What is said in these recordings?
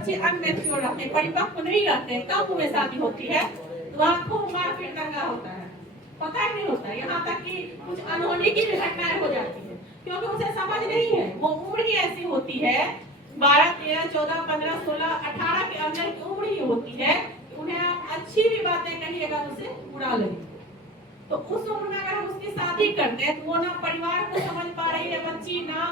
बच्चे अनमेच्योर रहते हैं, परिपक्व नहीं रहते हैं, कम उम्र में शादी होती है तो वहाँ खूब मारपीट दंगा होता है, पता ही नहीं होता। यहाँ तक कि कुछ अनहोनी की घटनाएं हो जाती है क्योंकि उसे समझ नहीं है। वो उम्र ही ऐसी होती है 12, 13, 14, 15, 16, 18 के अंदर की उम्र ही होती है। उन्हें आप अच्छी भी बातें कहिएगा उसे बुरा लगे। तो उस उम्र में अगर हम उसकी शादी करते हैं तो वो ना परिवार को समझ पा रही है बच्ची, ना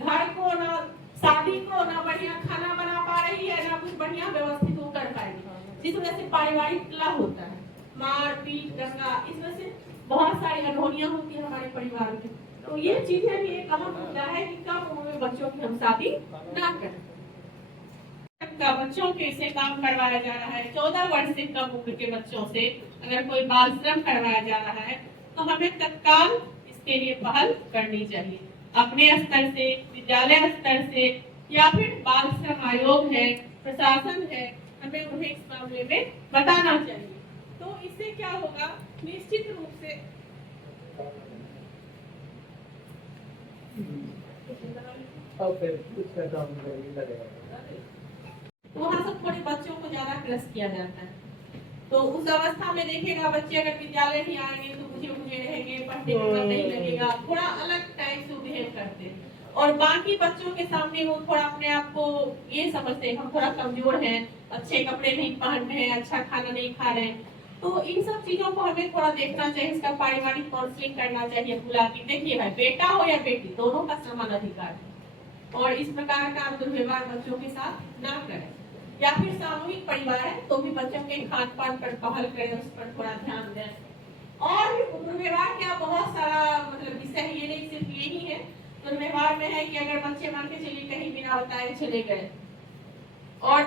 घर को, ना शादी को, ना बढ़िया खाना बना पा रही है, ना कुछ बढ़िया व्यवस्थित वो कर पाएगी। जिस वजह से पारिवारिक कलह होता है, मार पीट दंगा, इस वजह से बहुत सारी अनहोनियां होती है हमारे परिवार में। तो ये चीजें भी एक अहम मुद्दा है कि कम उम्र में बच्चों की हम शादी ना करें। बच्चों के से काम करवाया जा रहा है, 14 वर्ष से कम उम्र के बच्चों से अगर कोई बाल श्रम करवाया जा रहा है तो हमें तत्काल इसके लिए पहल करनी चाहिए। अपने स्तर से, विद्यालय स्तर से या फिर बाल श्रम आयोग है, प्रशासन है, हमें उन्हें इस मामले में बताना चाहिए। तो इससे क्या होगा, निश्चित रूप से वहाँ सब थोड़े बच्चों को ज्यादा क्रश किया जाता है। तो उस अवस्था में देखिएगा बच्चे अगर विद्यालय नहीं आएंगे तो मुझे रहेंगे, पढ़ने में मन नहीं लगेगा, थोड़ा अलग टाइप से बिहेव करते हैं। और बाकी बच्चों के सामने वो थोड़ा अपने आप को ये समझते हैं हम थोड़ा कमजोर हैं, अच्छे कपड़े नहीं पहन रहे हैं, अच्छा खाना नहीं खा रहे हैं। तो इन सब चीजों को हमें थोड़ा देखना चाहिए, इसका पारिवारिक काउंसलिंग करना चाहिए। बुला के देखिए भाई, बेटा हो या बेटी, दोनों का समान अधिकार है और इस प्रकार का दुर्व्यवहार बच्चों के साथ ना करें। या फिर सामूहिक परिवार है तो भी बच्चों के खान पान पर पहल करें, उस पर थोड़ा ध्यान दें। और दुर्व्यवहार क्या बहुत सारा मतलब विषय है, ये नहीं सिर्फ यही है। दुर्व्यवहार में है कि अगर बच्चे मान के चलिए कहीं बिना बताए चले गए और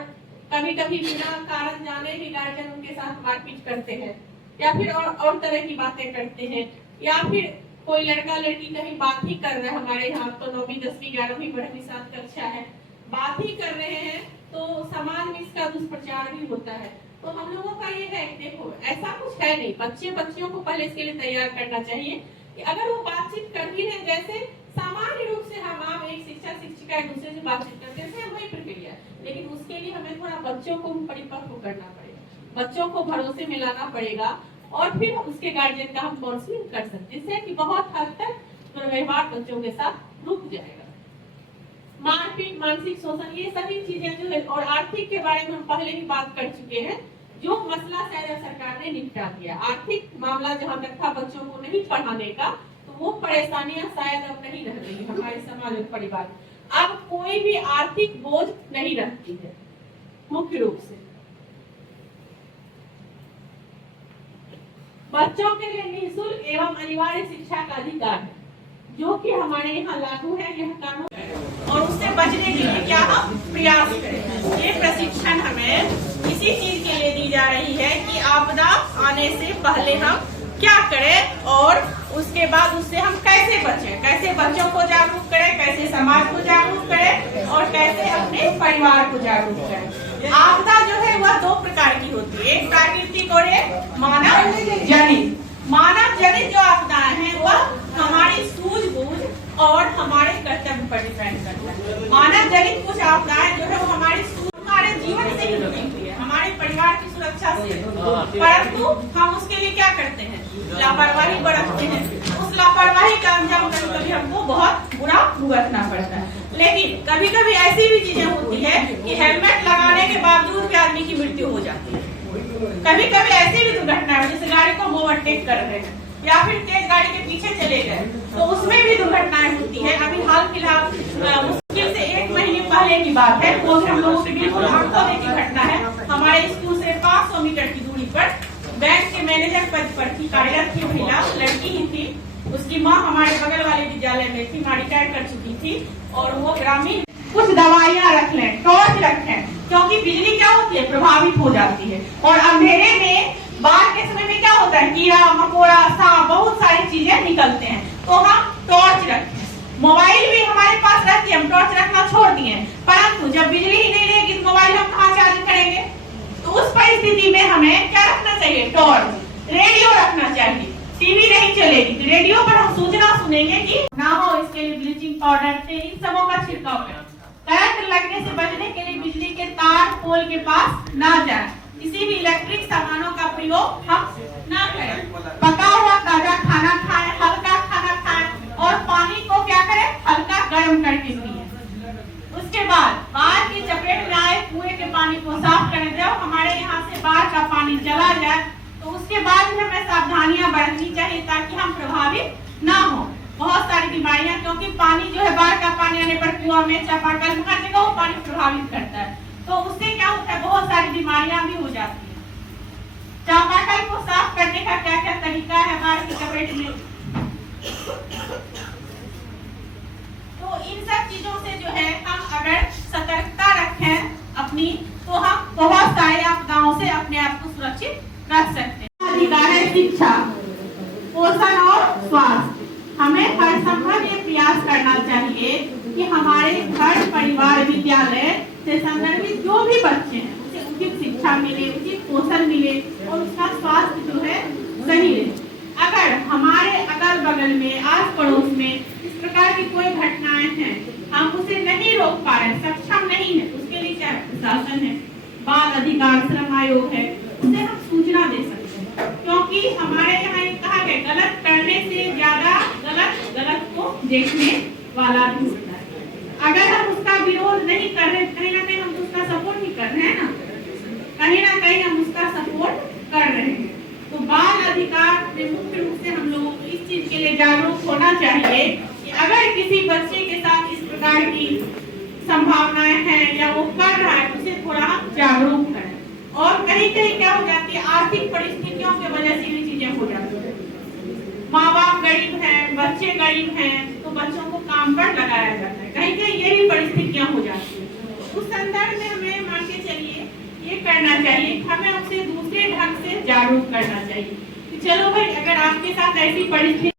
कभी कभी बिना कारण जाने भी गार्जियन उनके साथ मारपीट करते हैं या फिर और तरह की बातें करते हैं, या फिर कोई लड़का लड़की कहीं बात ही कर रहे हैं, हमारे यहाँ तो 9वीं 10वीं 11वीं 12वीं 7 कक्षा है, बात ही कर रहे हैं तो समाज में इसका दुष्प्रचार भी होता है। तो हम लोगों का ये है, देखो ऐसा कुछ है नहीं, बच्चियों को पहले इसके लिए तैयार करना चाहिए कि अगर वो बातचीत कर भी रहे, जैसे सामान्य रूप से हम आप एक शिक्षक शिक्षिका एक दूसरे से बातचीत करते हैं वही प्रक्रिया, लेकिन उसके लिए हमें थोड़ा बच्चों को परिपक्व करना पड़ेगा, बच्चों को भरोसे में लाना पड़ेगा और फिर उसके गार्जियन का हम काउंसलिंग कर सकते हैं, जिससे कि बहुत हद तक दुर्व्यवहार बच्चों के साथ रुक जाएगा। मारपीट, मानसिक शोषण, ये सभी चीजें जो है, और आर्थिक के बारे में हम पहले ही बात कर चुके हैं, जो मसला शायद सरकार ने निपटा दिया। आर्थिक मामला जहाँ तक था बच्चों को नहीं पढ़ाने का, तो वो परेशानियां शायद अब नहीं रह रही हमारे समाज और परिवार। अब कोई भी आर्थिक बोझ नहीं रहती है। मुख्य रूप से बच्चों के लिए निःशुल्क एवं अनिवार्य शिक्षा का अधिकार है, जो कि हमारे यहाँ लागू है, यह कानून, और उससे बचने के लिए क्या हम प्रयास करें। ये प्रशिक्षण हमें इसी चीज के लिए दी जा रही है कि आपदा आने से पहले हम क्या करें और उसके बाद उससे हम कैसे बचें, कैसे बच्चों को जागरूक करें, कैसे समाज को जागरूक करें और कैसे अपने परिवार को जागरूक करें। आपदा जो है वह 2 प्रकार की होती है, एक प्राकृतिक और एक मानव जनित। मानव जनित जो आपदाएं हैं वह हमारी सूझबूझ और हमारे कर्तव्य पर डिपेंड करता है। मानव जनित कुछ आपदाएं जो है वो हमारे जीवन से ही जुड़ी हुई है, हमारे परिवार की सुरक्षा से, परंतु हम उसके लिए क्या करते हैं, लापरवाही बरतते हैं। उस लापरवाही का अंजाम कभी कभी हमको बहुत बुरा भुगतना पड़ता है। लेकिन कभी कभी ऐसी भी चीजें होती है कि हेलमेट लगाने के बावजूद भी आदमी की मृत्यु हो जाती है। कभी कभी ऐसी भी दुर्घटना है जैसे गाड़ी को ओवरटेक कर रहे हैं या फिर तेज गाड़ी के पीछे चले गए, तो उसमें भी दुर्घटनाएं होती है। अभी हाल फिलहाल मुश्किल से 1 महीने पहले की बात है, वो हम लोगों की बिल्कुल आंखों देखी घटना है। हमारे स्कूल से 500 मीटर की दूरी पर बैंक के मैनेजर पद पर थी, कार्यरत थी महिला, लड़की ही थी। उसकी माँ हमारे बगल वाले विद्यालय में थी, माँ रिटायर कर चुकी थी, और वो ग्रामीण कुछ दवाइयाँ रख लें, टॉर्च रखें, क्योंकि बिजली क्या होती है, प्रभावित हो जाती है। और अंधेरे में बाढ़ के समय में क्या होता है, कीड़ा मकोड़ा सांप बहुत सारी चीजें निकलते हैं, तो हम टॉर्च रखें। मोबाइल भी हमारे पास रहती है, हम टॉर्च रखना छोड़ दिए, परंतु जब बिजली ही नहीं रहेगी तो मोबाइल हम कहाँ चार्ज करेंगे। तो उस परिस्थिति में हमें क्या रखना चाहिए, टॉर्च। रेडियो रखना चाहिए, टीवी नहीं चलेगी तो रेडियो पर हम सूचना सुनेंगे कि ना हो, इसके लिए ब्लीचिंग पाउडर से इन सबों का छिड़काव करें। करंट लगने से बचने के लिए बिजली के तार पोल के पास ना जाए। किसी भी इलेक्ट्रिक सामानों का प्रयोग हम ना करें। पका हुआ ताजा खाना खाएं, हल्का खाना खाएं और पानी को क्या करें, हल्का गर्म करके पिए। उसके बाद बाढ़ की चपेट में आए कुएं के पानी को साफ करें। जब हमारे यहाँ से बाढ़ का पानी चला जाए तो उसके बाद भी हमें सावधानियां बरतनी चाहिए ताकि हम प्रभावित ना हो। बहुत सारी बीमारियां, क्योंकि पानी जो है बाढ़ का पानी आने पर कुआं में, चापाकल, हर जगह वो पानी प्रभावित करता है, तो उससे क्या होता है, बहुत सारी बीमारियां भी हो जाती है। चापाकल को साफ करने का क्या क्या तरीका है बाढ़ की चपेट में, तो इन सब चीजों से जो है हम अगर सतर्कता रखें अपनी, तो हम बहुत सारे आपदाओं से अपने आप को सुरक्षित रख सकते हैं। अधिकार है शिक्षा, पोषण और स्वास्थ्य। हमें हर संभव ये प्रयास करना चाहिए कि हमारे घर, परिवार, विद्यालय से संबंधित जो भी बच्चे हैं उसे उचित शिक्षा मिले, उचित पोषण मिले और उसका स्वास्थ्य जो है सही रहे। अगर हमारे अगल बगल में, आस पड़ोस में इस प्रकार की कोई घटनाएं हैं, हम उसे नहीं रोक पा रहे, सक्षम नहीं है, उसके लिए चाहे प्रशासन है, बाल अधिकार श्रम आयोग है, उसे हम सूचना दे सकते हैं। क्योंकि हमारे यहाँ कहा गया, गलत करने से ज्यादा गलत को देखने वाला भी होता है। अगर हम उसका विरोध नहीं कर रहे, कहीं ना कहीं हम उसका सपोर्ट ही कर रहे हैं ना, कहीं ना कहीं हम उसका सपोर्ट कर रहे हैं। तो बाल अधिकार में मुख्य रूप से हम लोगों को इस चीज के लिए जागरूक होना चाहिए कि अगर किसी बच्चे के साथ इस प्रकार की संभावनाएं हैं या वो कर रहा है, उसे थोड़ा जागरूक करें। और कहीं कहीं क्या हो जाती है, आर्थिक परिस्थितियों की वजह से ये चीजें हो जाती है। माँ बाप गरीब हैं, बच्चे गरीब हैं, तो बच्चों को काम पर लगाया जाता है, कहीं कहीं ये भी परिस्थितियां हो जाती है। उस संदर्भ में हमें मान के चलिए ये करना चाहिए, हमें उसे दूसरे ढंग से जागरूक करना चाहिए कि चलो भाई, अगर आपके साथ ऐसी परिस्थिति